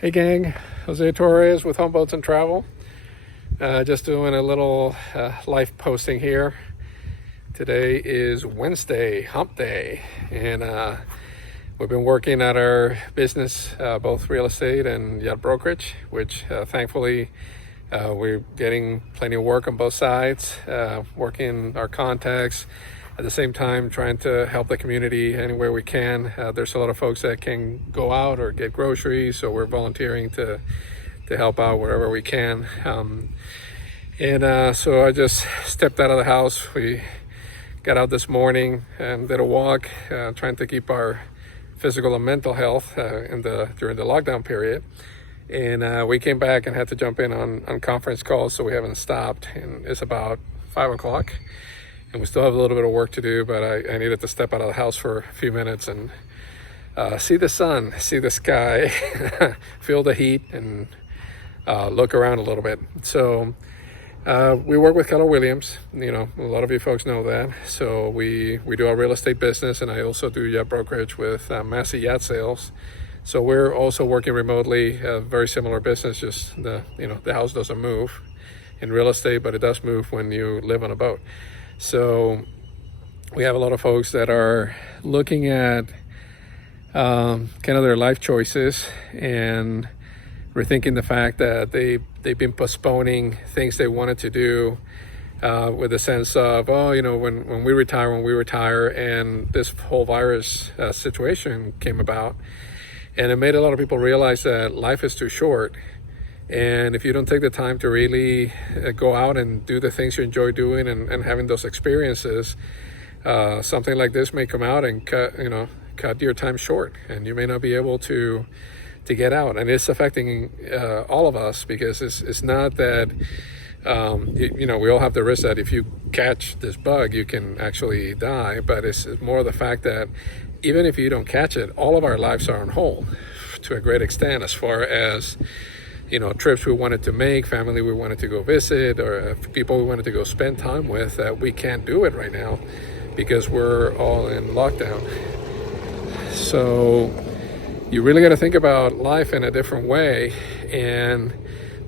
Hey gang, Jose Torres with Home Boats and Travel. Just doing a little life posting here. Today is Wednesday, hump day, and we've been working at our business, both real estate and yacht brokerage, which thankfully we're getting plenty of work on both sides, working our contacts, at the same time trying to help the community anywhere we can. There's a lot of folks that can go out or get groceries, so we're volunteering to help out wherever we can. So I just stepped out of the house. We got out this morning and did a walk, trying to keep our physical and mental health during the lockdown period. And we came back and had to jump in on conference calls, so we haven't stopped. And it's about 5 o'clock. And we still have a little bit of work to do, but I needed to step out of the house for a few minutes and see the sun, see the sky, feel the heat, and look around a little bit. So we work with Keller Williams. You know, a lot of you folks know that. So we do our real estate business, and I also do yacht brokerage with Massey Yacht Sales. So we're also working remotely, very similar business, just the house doesn't move in real estate, but it does move when you live on a boat. So we have a lot of folks that are looking at kind of their life choices and rethinking the fact that they've been postponing things they wanted to do, with a sense of, when we retire, and this whole virus situation came about, and it made a lot of people realize that life is too short. And if you don't take the time to really go out and do the things you enjoy doing and having those experiences, something like this may come out and cut your time short, and you may not be able to get out. And it's affecting all of us, because it's not that we all have the risk that if you catch this bug, you can actually die. But it's more the fact that even if you don't catch it, all of our lives are on hold to a great extent, as far as trips we wanted to make, family we wanted to go visit, or people we wanted to go spend time with, that we can't do it right now because we're all in lockdown. So you really got to think about life in a different way, and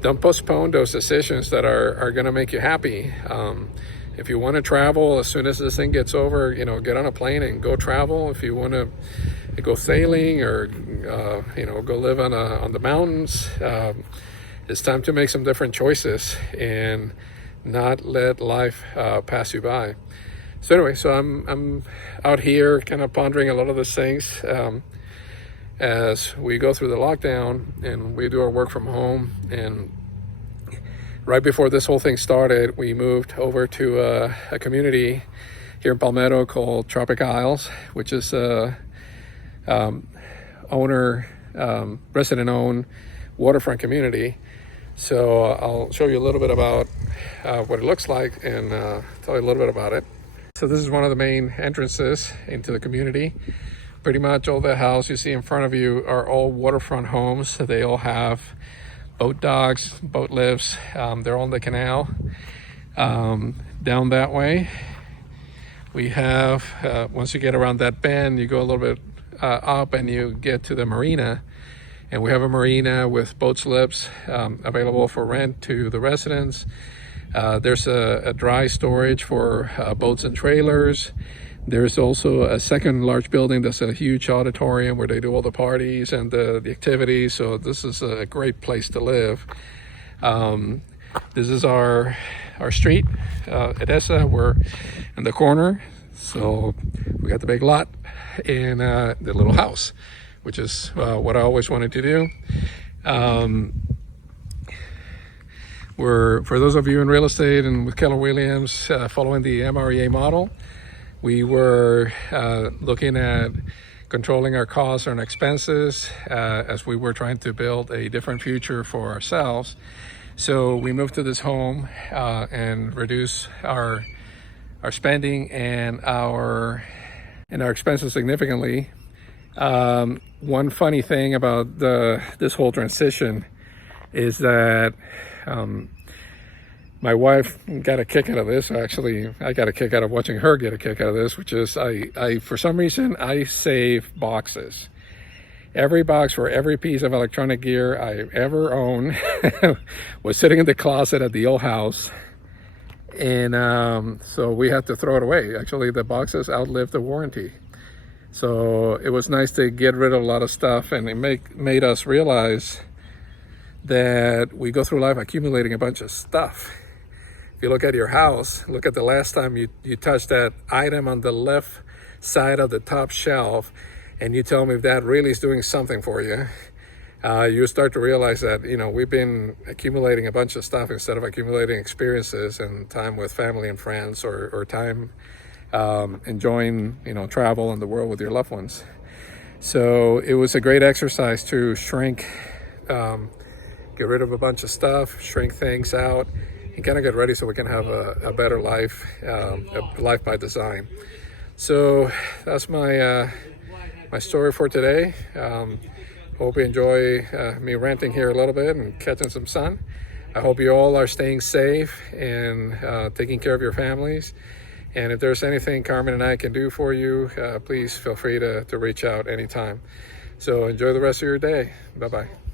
don't postpone those decisions that are going to make you happy. If you want to travel, as soon as this thing gets over, get on a plane and go travel. If you want to go sailing or go live on the mountains, it's time to make some different choices and not let life pass you by. So anyway, I'm out here kind of pondering a lot of these things as we go through the lockdown and we do our work from home. And right before this whole thing started, we moved over to a community here in Palmetto called Tropic Isles, which is resident-owned waterfront community. So I'll show you a little bit about what it looks like and tell you a little bit about it. So this is one of the main entrances into the community. Pretty much all the houses you see in front of you are all waterfront homes. So they all have boat docks, boat lifts. They're on the canal. Down that way, we have, once you get around that bend, you go a little bit up and you get to the marina. And we have a marina with boat slips available for rent to the residents. There's a dry storage for boats and trailers. There's also a second large building that's a huge auditorium where they do all the parties and the activities. So this is a great place to live. This is our street, Edessa. We're in the corner. So we got the big lot and the little house, which is what I always wanted to do. For those of you in real estate and with Keller Williams, following the MREA model, we were looking at controlling our costs and expenses as we were trying to build a different future for ourselves. So we moved to this home and reduced our spending and our expenses significantly. One funny thing about this whole transition is that my wife got a kick out of this. Actually, I got a kick out of watching her get a kick out of this, which is I for some reason I save boxes. Every box for every piece of electronic gear I ever owned was sitting in the closet at the old house. And so we had to throw it away. Actually, the boxes outlived the warranty. So it was nice to get rid of a lot of stuff, and it made us realize that we go through life accumulating a bunch of stuff. If you look at your house, look at the last time you touched that item on the left side of the top shelf, and you tell me if that really is doing something for you. You start to realize that, you know, we've been accumulating a bunch of stuff instead of accumulating experiences and time with family and friends, or time enjoying, you know, travel in the world with your loved ones. So it was a great exercise to shrink, get rid of a bunch of stuff, shrink things out, and kind of get ready so we can have a better life, a life by design. So that's my story for today. Hope you enjoy me ranting here a little bit and catching some sun. I hope you all are staying safe and taking care of your families. And if there's anything Carmen and I can do for you, please feel free to reach out anytime. So enjoy the rest of your day. Bye-bye.